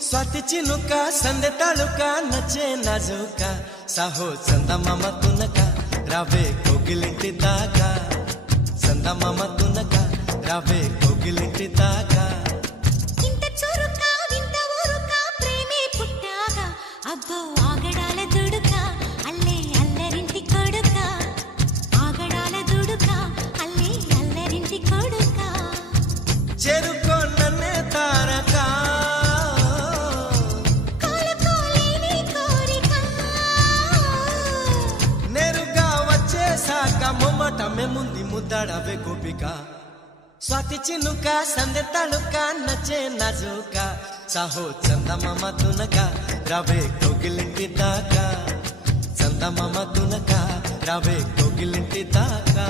स्वाति चिनुका संदे तालुका नचे नाजुका साहो चंदमाम तुनका रावे कोगिलिंटी दाका चंदमाम तुनका रावे कोगिलिंटी दाका इंत चुरुका विंत ऊरुका प्रेमे पुट्टागा अब्बो आगडाल दुडुका अल्ले अल्लरिंटी कोडुका आगडाल दुडुका अल्ले अल्लरिंटी कोडुका చెరుకో నన్నే తారకా కోలకోలేని కోరిక నేరుగా వచ్చేసాక మొమ్మటమే ముందు ముద్దాడవే గోపిక స్వాతి చినుక సందె తాలూక నచ్చే నాజుక సాహో చందమామ తునక రావే కోగిలింటి దాకా చందమామ తునక రావే కోగిలింటి దాకా